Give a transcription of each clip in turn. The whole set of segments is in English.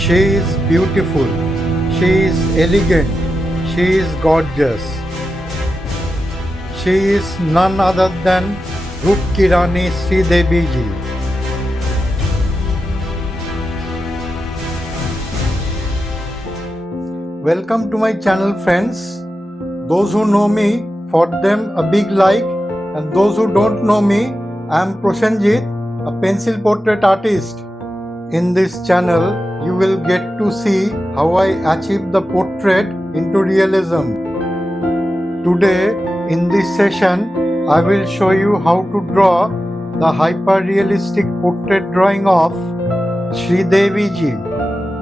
She is beautiful, she is elegant, she is gorgeous. She is none other than Roop Ki Rani Sridevi Ji. Welcome to my channel, friends. Those who know me, for them a big like, and those who don't know me, I am Prosenjit, a pencil portrait artist. In this channel, you will get to see how I achieve the portrait into realism. Today, in this session, I will show you how to draw the hyper-realistic portrait drawing of Sridevi Ji,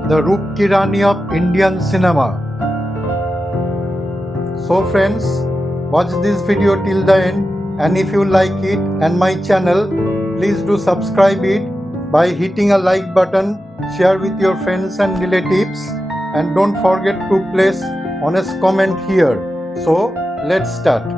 the Roop Ki Rani of Indian cinema. So friends, watch this video till the end, and if you like it and my channel, please do subscribe it by hitting a like button, share with your friends and relatives, and don't forget to place honest comment here. So let's start.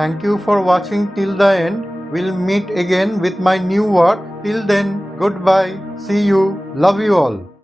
Thank you for watching till the end. We'll meet again with my new work. Till then, goodbye. See you. Love you all.